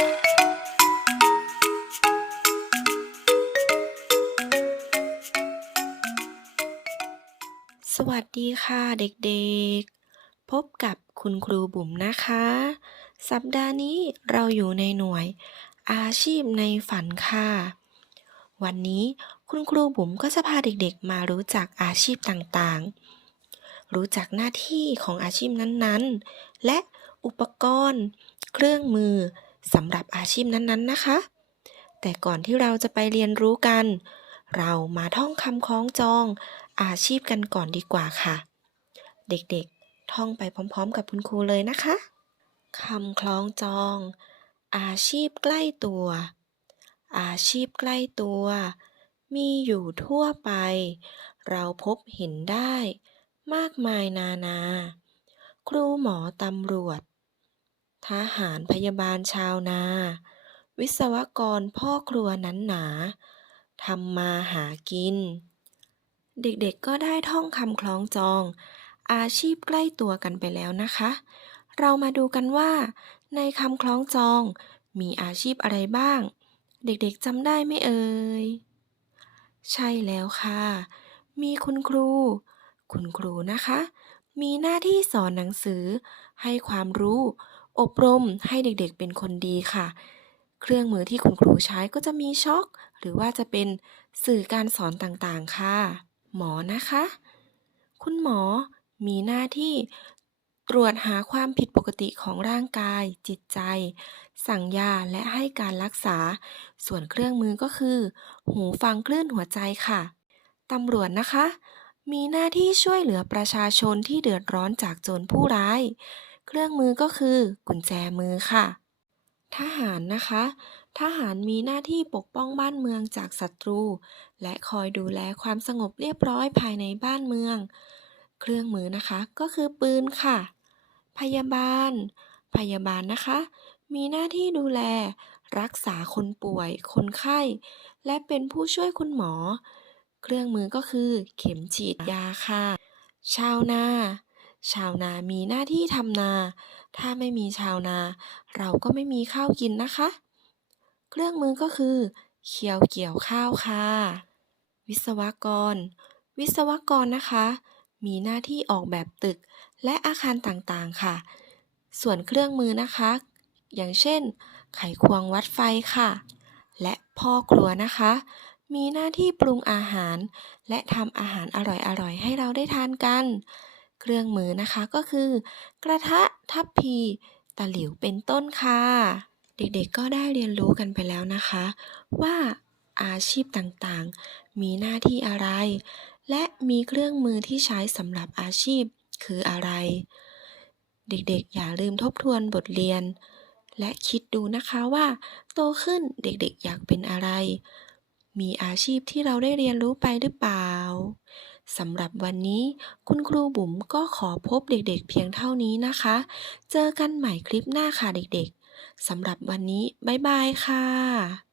สวัสดีค่ะเด็กๆ พบกับคุณครูบุ๋มนะคะ สัปดาห์นี้เราอยู่ในหน่วย อาชีพในฝันค่ะ วันนี้คุณครูบุ๋มก็จะพาเด็กๆ มารู้จักอาชีพต่างๆ รู้จักหน้าที่ของอาชีพนั้นๆ และอุปกรณ์ เครื่องมือ สำหรับอาชีพนั้นๆนะคะ แต่ก่อนที่เราจะไปเรียนรู้กัน เรามาท่องคำคล้องจอง อาชีพกันก่อนดีกว่าค่ะ เด็กๆ ท่องไปพร้อมๆ กับคุณครูเลยนะคะคำคล้องจอง อาชีพใกล้ตัว อาชีพใกล้ตัว มีอยู่ทั่วไป เราพบเห็นได้ มากมายนานา ครูหมอตำรวจ ทหารพยาบาลชาวนา วิศวกรพ่อครัวนั้นหนาทำมาหากิน เด็กๆก็ได้ท่องคำคล้องจอง อาชีพใกล้ตัวกันไปแล้วนะคะ เรามาดูกันว่า ในคำคล้องจอง มีอาชีพอะไรบ้าง เด็กๆจำได้ไหมเอ่ย ใช่แล้วค่ะ มีคุณครู คุณครูนะคะ มีหน้าที่สอนหนังสือให้ความรู้ อบรมให้เด็กๆเป็นคนดีค่ะ เครื่องมือที่คุณครูใช้ก็จะมีช็อก หรือว่าจะเป็นสื่อการสอนต่างๆค่ะ หมอนะคะ คุณหมอมีหน้าที่ตรวจหาความผิดปกติของร่างกาย จิตใจ สั่งยาและให้การรักษา ส่วนเครื่องมือก็คือ หูฟังคลื่นหัวใจค่ะตำรวจนะคะ มีหน้าที่ช่วยเหลือประชาชนที่เดือดร้อนจากโจรผู้ร้าย เครื่องมือก็คือกุญแจมือค่ะ ทหารนะคะ ทหารมีหน้าที่ปกป้องบ้านเมืองจากศัตรู และคอยดูแลความสงบเรียบร้อยภายในบ้านเมือง เครื่องมือนะคะก็คือปืนค่ะ พยาบาล พยาบาลนะคะ มีหน้าที่ดูแล รักษาคนป่วย คนไข้ และเป็นผู้ช่วยคุณหมอ เครื่องมือก็คือเข็มฉีดยาค่ะ ชาวนา ชาวนามีหน้าที่ทำนา ถ้าไม่มีชาวนา เราก็ไม่มีข้าวกินนะคะ เครื่องมือก็คือ เขียวเกี่ยวข้าวค่ะ วิศวกร วิศวกรนะคะ มีหน้าที่ออกแบบตึกและอาคารต่างๆค่ะ ส่วนเครื่องมือนะคะ อย่างเช่น ไขควงวัดไฟค่ะ และพ่อครัวนะคะ มีหน้าที่ปรุงอาหาร และทำอาหารอร่อยๆ ให้เราได้ทานกัน เครื่องมือนะคะก็คือ กระทะทัพพีตะหลิวเป็นต้นค่ะ เด็กๆก็ได้เรียนรู้กันไปแล้วนะคะ ว่าอาชีพต่างๆ มีหน้าที่อะไร และมีเครื่องมือที่ใช้สำหรับอาชีพคืออะไร เด็กๆ อย่าลืมทบทวนบทเรียน และคิดดูนะคะว่า โตขึ้นเด็กๆ อยากเป็นอะไร มีอาชีพที่เราได้เรียนรู้ไปหรือเปล่า สำหรับวันนี้คุณครูบุ๋มก็ขอพบเด็กๆ เพียงเท่านี้นะคะ เจอกันใหม่คลิปหน้าค่ะเด็กๆสำหรับวันนี้ บ๊ายบายค่ะ